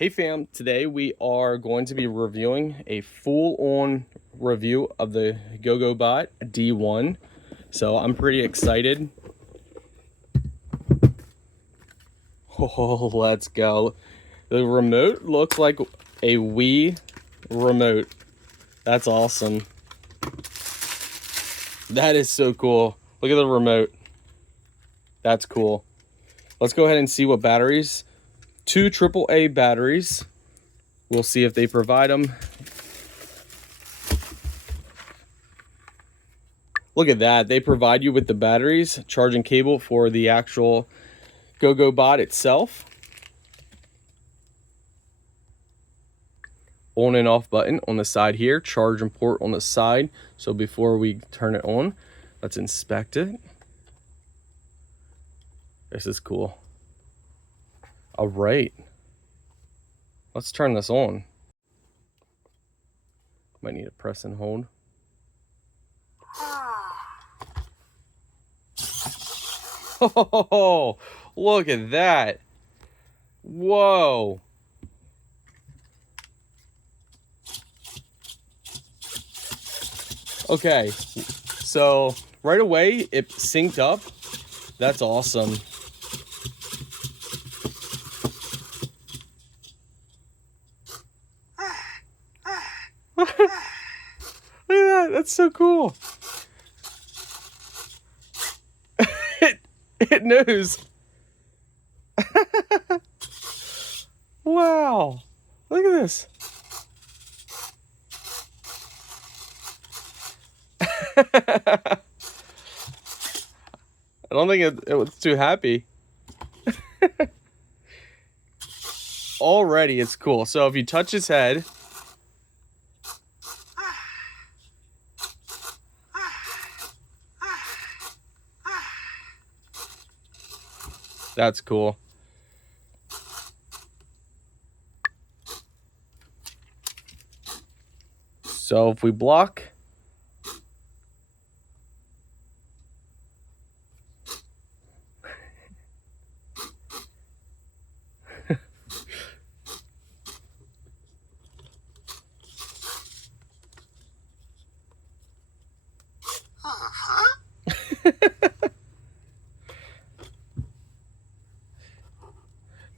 Hey fam, today we are going to be reviewing a full-on review of the Gogobot D1. So I'm pretty excited. Oh, let's go. The remote looks like a Wii remote. That's awesome. That is so cool. Look at the remote. That's cool. Let's go ahead and see what batteries. 2 AAA batteries. We'll see if they provide them. Look at that. They provide you with the batteries, charging cable for the actual Gogobot itself. On and off button on the side here. Charging port on the side. So before we turn it on, let's inspect it. This is cool. All right. Let's turn this on. Might need to press and hold. Oh, look at that. Whoa. Okay, so right away it synced up. That's awesome. Look at that, that's so cool. It knows. Wow, look at this. I don't think it was too happy. Already it's cool. So if you touch his head, that's cool. So if we block,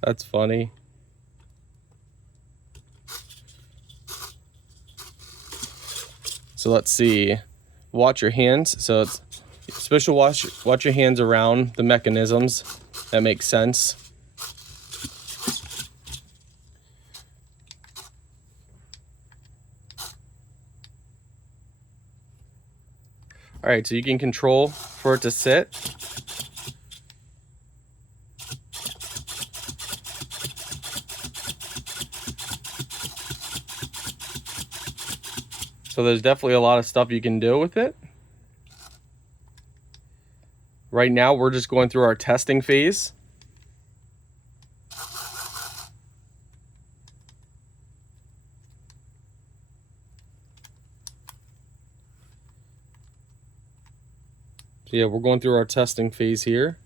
that's funny. So let's see. Watch your hands. So it's special. Watch your hands around the mechanisms. That makes sense. All right, so you can control for it to sit. So there's definitely a lot of stuff you can do with it. Right now, we're just going through our testing phase. So yeah, we're going through our testing phase here.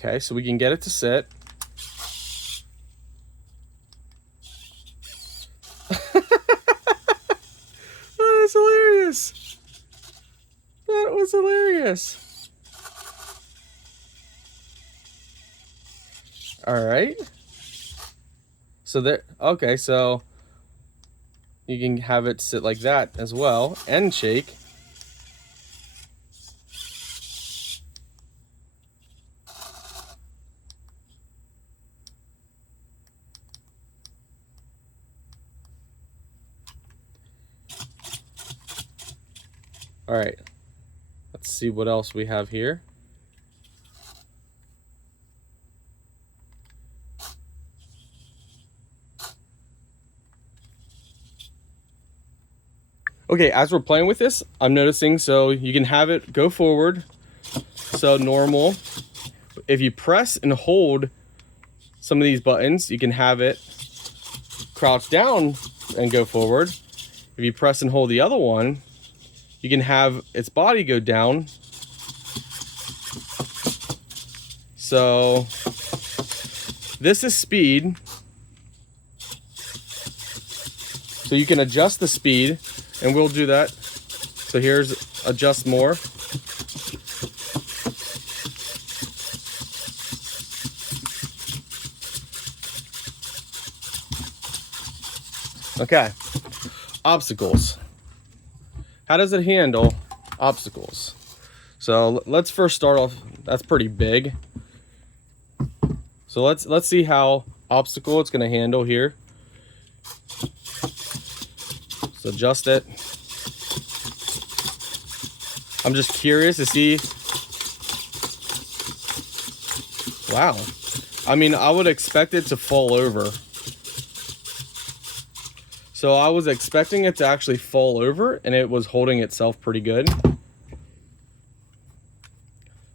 Okay, so we can get it to sit. Oh, that's hilarious. That was hilarious. All right. So there, okay, so you can have it sit like that as well and shake. All right, let's see what else we have here. Okay, as we're playing with this, I'm noticing, so you can have it go forward, so normal. If you press and hold some of these buttons, you can have it crouch down and go forward, if you press and hold the other one, you can have its body go down. So this is speed. So you can adjust the speed, and we'll do that. So here's adjust more. Okay, obstacles. How does it handle obstacles? So let's first start off, that's pretty big. So let's see how obstacle it's gonna handle here. Let's adjust it. I'm just curious to see. Wow. I mean, I would expect it to fall over. So I was expecting it to actually fall over, and it was holding itself pretty good.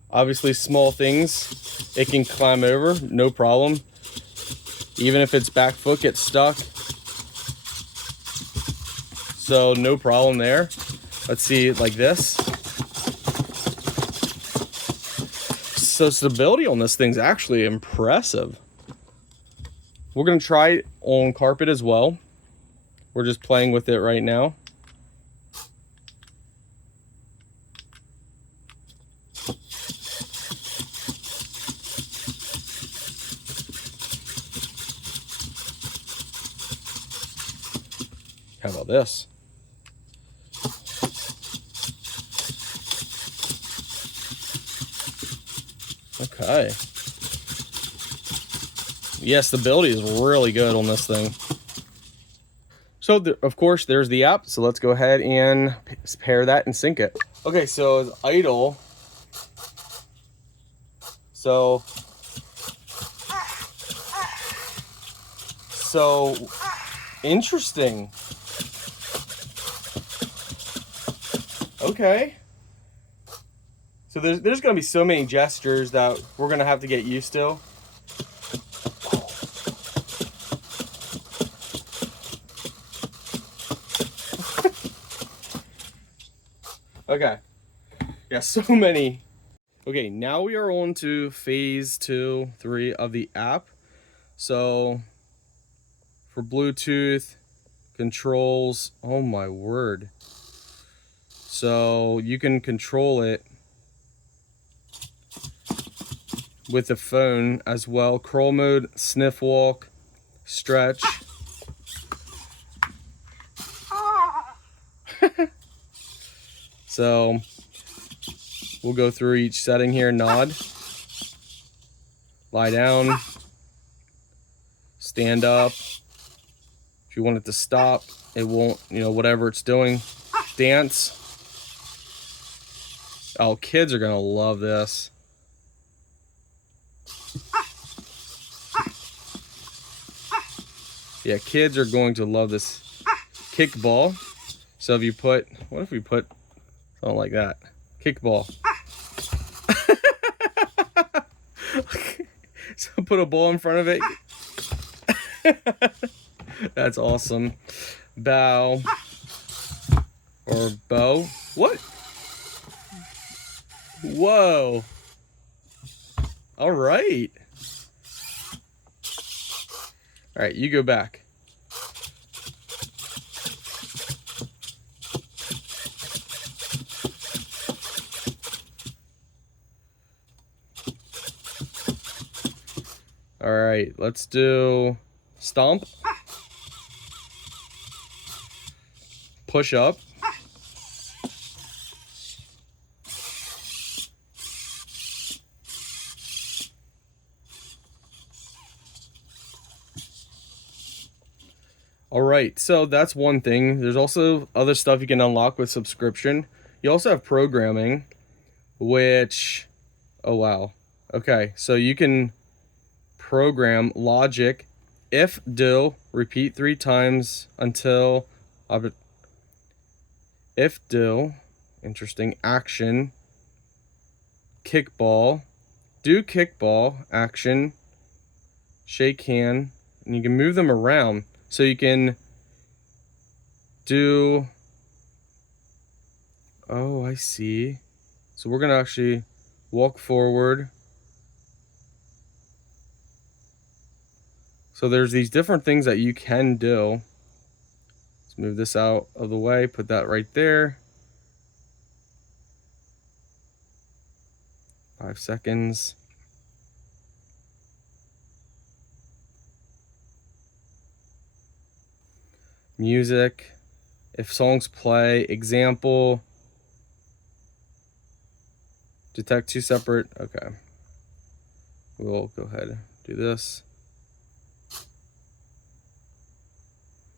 Obviously, small things it can climb over, no problem. Even if its back foot gets stuck. So no problem there. Let's see, like this. So stability on this thing's actually impressive. We're gonna try it on carpet as well. We're just playing with it right now. How about this? Okay. Yeah, stability is really good on this thing. So, of course, there's the app. So let's go ahead and pair that and sync it. Okay, so it's idle. So interesting. Okay. So there's going to be so many gestures that we're going to have to get used to. Okay. Yeah, so many. Okay, now we are on to phase 2, 3 of the app. So for Bluetooth controls, oh my word. So you can control it with the phone as well. Crawl mode, sniff walk, stretch. So we'll go through each setting here. Nod, lie down, stand up. If you want it to stop, it won't, whatever it's doing. Dance. Oh, kids are gonna love this. Yeah, kids are going to love this. Kickball. So if you put, what if we put something like that? Kickball. So put a ball in front of it. That's awesome. Bow. Or bow. What? Whoa. All right. All right, you go back. All right, let's do stomp. Push up. All right, so that's one thing. There's also other stuff you can unlock with subscription. You also have programming, which, oh wow. Okay, so you can program logic, if do, repeat 3 times until, if do, interesting, action, kickball, do kickball, action, shake hand, and you can move them around. So you can do, oh, I see. So we're gonna actually walk forward. So there's these different things that you can do. Let's move this out of the way, put that right there. 5 seconds. Music. If songs play, example. Detect 2 separate, okay. We'll go ahead and do this.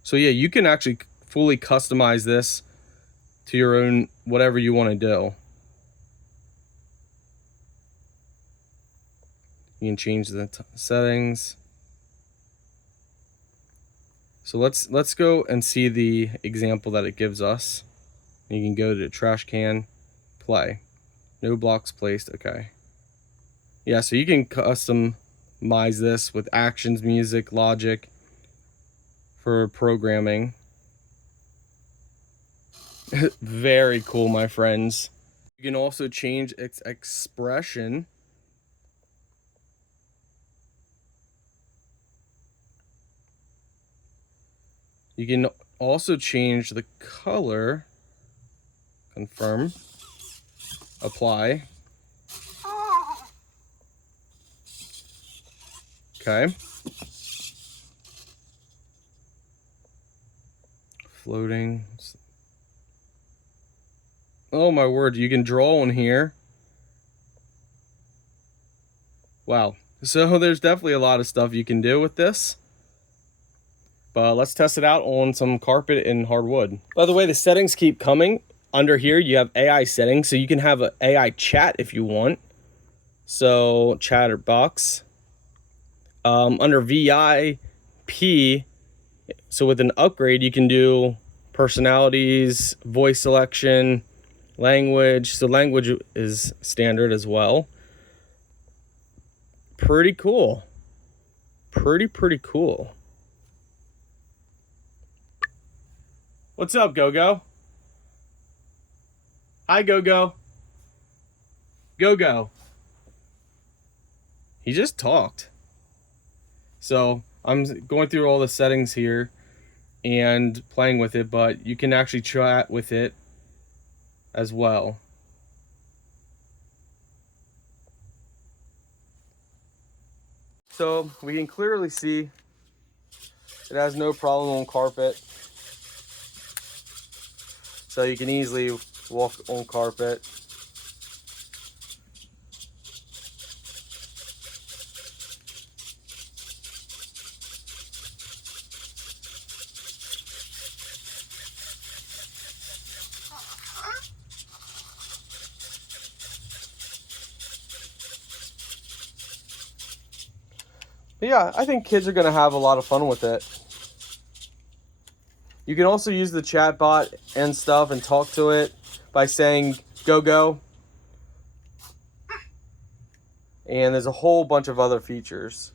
So yeah, you can actually fully customize this to your own, whatever you want to do. You can change the settings. So let's go and see the example that it gives us. You can go to trash can, play. No blocks placed, okay. Yeah, so you can customize this with actions, music, logic for programming. Very cool, my friends. You can also change its expression. You can also change the color. Confirm. Apply. Okay. Floating. Oh my word, you can draw on here. Wow. So there's definitely a lot of stuff you can do with this. But let's test it out on some carpet and hardwood. By the way, the settings keep coming. Under here, you have AI settings, so you can have an AI chat if you want. So chatterbox. Under VIP, so with an upgrade, you can do personalities, voice selection, language. So language is standard as well. Pretty cool. Pretty cool. What's up, Gogo? Hi, Gogo. Gogo. He just talked. So I'm going through all the settings here and playing with it, but you can actually chat with it as well. So we can clearly see it has no problem on carpet. So you can easily walk on carpet. But yeah, I think kids are going to have a lot of fun with it. You can also use the chat bot and stuff and talk to it by saying go. And there's a whole bunch of other features.